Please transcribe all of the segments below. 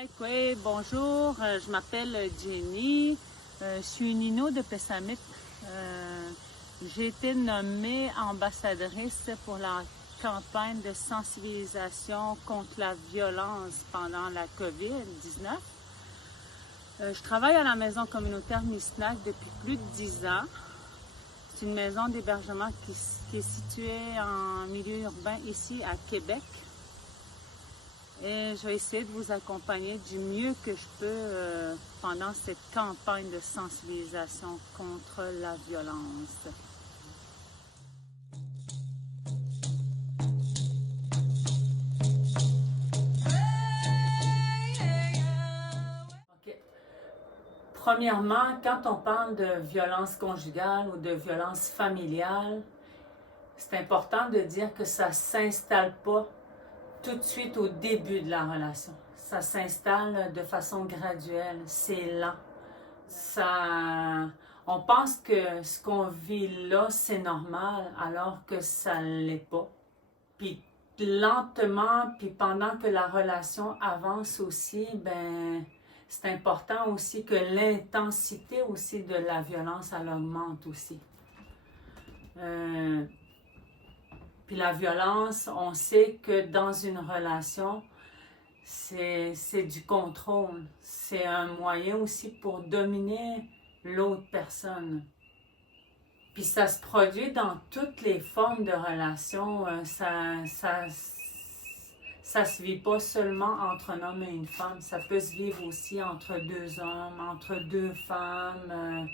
Oui, bonjour, je m'appelle Jenny, je suis une Innu de Pessamit. J'ai été nommée ambassadrice pour la campagne de sensibilisation contre la violence pendant la COVID-19. Je travaille à la maison communautaire Misnak depuis plus de 10 ans. C'est une maison d'hébergement qui est située en milieu urbain ici à Québec. Et je vais essayer de vous accompagner du mieux que je peux pendant cette campagne de sensibilisation contre la violence. Okay. Premièrement, quand on parle de violence conjugale ou de violence familiale, c'est important de dire que ça ne s'installe pas tout de suite au début de la relation. Ça s'installe de façon graduelle, c'est lent. On pense que ce qu'on vit là, c'est normal, alors que ça ne l'est pas. Puis lentement, puis pendant que la relation avance aussi, c'est important aussi que l'intensité aussi de la violence, elle augmente aussi. Puis la violence, on sait que dans une relation, c'est du contrôle. C'est un moyen aussi pour dominer l'autre personne. Puis ça se produit dans toutes les formes de relations. Ça se vit pas seulement entre un homme et une femme. Ça peut se vivre aussi entre deux hommes, entre deux femmes,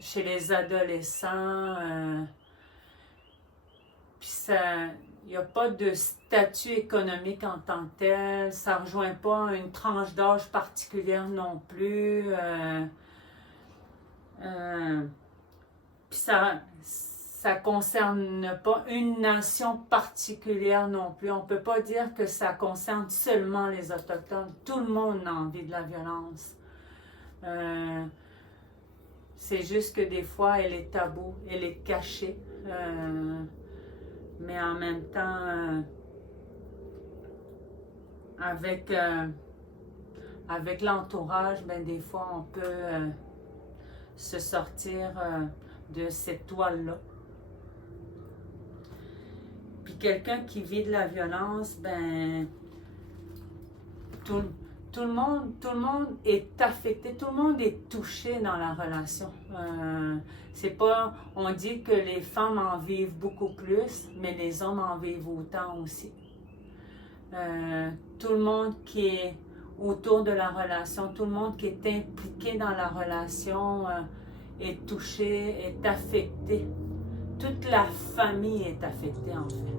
chez les adolescents. Puis il n'y a pas de statut économique en tant que tel, ça ne rejoint pas une tranche d'âge particulière non plus. Puis ça ne concerne pas une nation particulière non plus. On ne peut pas dire que ça concerne seulement les Autochtones. Tout le monde a envie de la violence. C'est juste que des fois, elle est taboue, elle est cachée. Mais en même temps, avec l'entourage, des fois, on peut se sortir de cette toile-là. Puis quelqu'un qui vit de la violence, tout le monde est affecté, tout le monde est touché dans la relation. C'est pas, on dit que les femmes en vivent beaucoup plus, mais les hommes en vivent autant aussi. Tout le monde qui est autour de la relation, tout le monde qui est impliqué dans la relation est touché, est affecté. Toute la famille est affectée en fait.